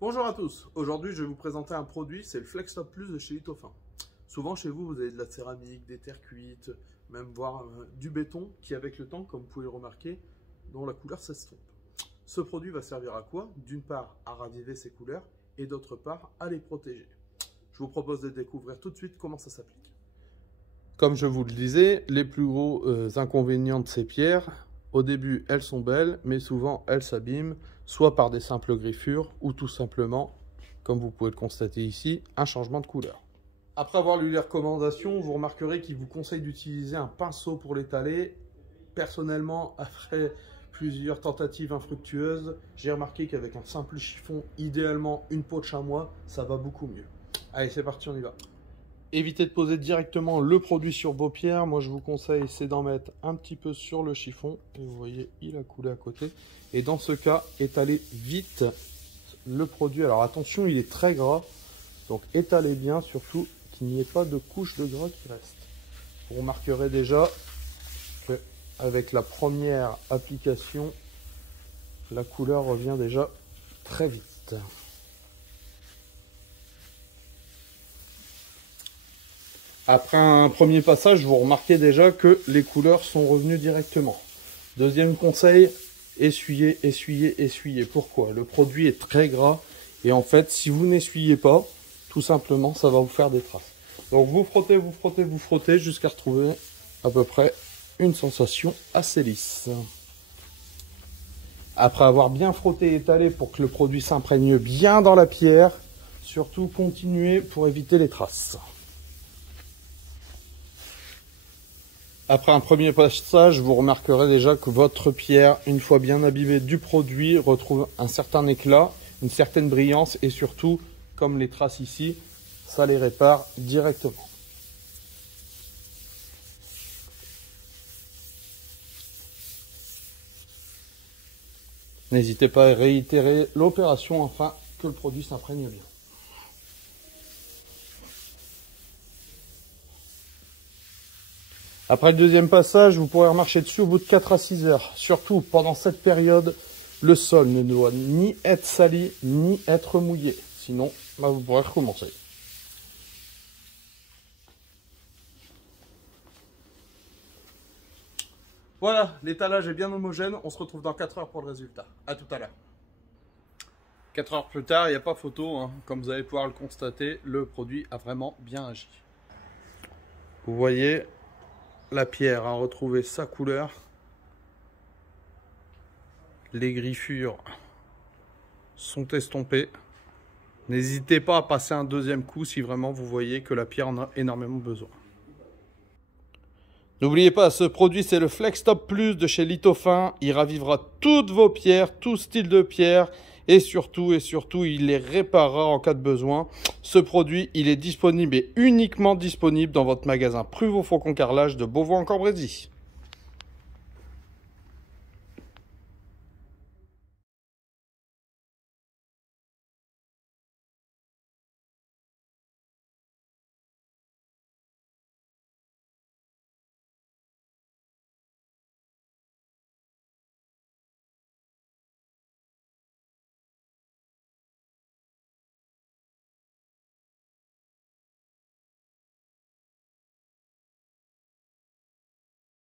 Bonjour à tous, aujourd'hui je vais vous présenter un produit, c'est le FlexTop Plus de chez Litofin. Souvent chez vous, vous avez de la céramique, des terres cuites, même voire du béton qui avec le temps, comme vous pouvez le remarquer, dont la couleur s'estompe. Ce produit va servir à quoi? D'une part à raviver ses couleurs et d'autre part à les protéger. Je vous propose de découvrir tout de suite comment ça s'applique. Comme je vous le disais, les plus gros inconvénients de ces pierres, au début elles sont belles, mais souvent elles s'abîment, soit par des simples griffures ou tout simplement, comme vous pouvez le constater ici, un changement de couleur. Après avoir lu les recommandations, vous remarquerez qu'il vous conseille d'utiliser un pinceau pour l'étaler. Personnellement, après plusieurs tentatives infructueuses, j'ai remarqué qu'avec un simple chiffon, idéalement une peau de chamois, ça va beaucoup mieux. Allez, c'est parti, on y va. Évitez de poser directement le produit sur vos pierres. Moi, je vous conseille, c'est d'en mettre un petit peu sur le chiffon. Et vous voyez, il a coulé à côté. Et dans ce cas, étalez vite le produit. Alors attention, il est très gras. Donc étalez bien, surtout qu'il n'y ait pas de couche de gras qui reste. Vous remarquerez déjà qu'avec la première application, la couleur revient déjà très vite. Après un premier passage, vous remarquez déjà que les couleurs sont revenues directement. Deuxième conseil, essuyez, essuyez, essuyez. Pourquoi? Le produit est très gras et en fait, si vous n'essuyez pas, tout simplement, ça va vous faire des traces. Donc vous frottez, vous frottez, vous frottez jusqu'à retrouver à peu près une sensation assez lisse. Après avoir bien frotté et étalé pour que le produit s'imprègne bien dans la pierre, surtout continuez pour éviter les traces. Après un premier passage, vous remarquerez déjà que votre pierre, une fois bien abîmée du produit, retrouve un certain éclat, une certaine brillance et surtout, comme les traces ici, ça les répare directement. N'hésitez pas à réitérer l'opération afin que le produit s'imprègne bien. Après le deuxième passage, vous pourrez remarcher dessus au bout de 4 à 6 heures. Surtout, pendant cette période, le sol ne doit ni être sali, ni être mouillé. Sinon, vous pourrez recommencer. Voilà, l'étalage est bien homogène. On se retrouve dans 4 heures pour le résultat. A tout à l'heure. 4 heures plus tard, il n'y a pas photo, hein. Comme vous allez pouvoir le constater, le produit a vraiment bien agi. Vous voyez, la pierre a retrouvé sa couleur. Les griffures sont estompées. N'hésitez pas à passer un deuxième coup si vraiment vous voyez que la pierre en a énormément besoin. N'oubliez pas, ce produit c'est le FlexTop Plus de chez Litofin. Il ravivera toutes vos pierres, tout style de pierre. Et surtout, il les réparera en cas de besoin. Ce produit, il est disponible et uniquement disponible dans votre magasin Pruvot Faucon Carrelage de Beauvau en Cambrésis.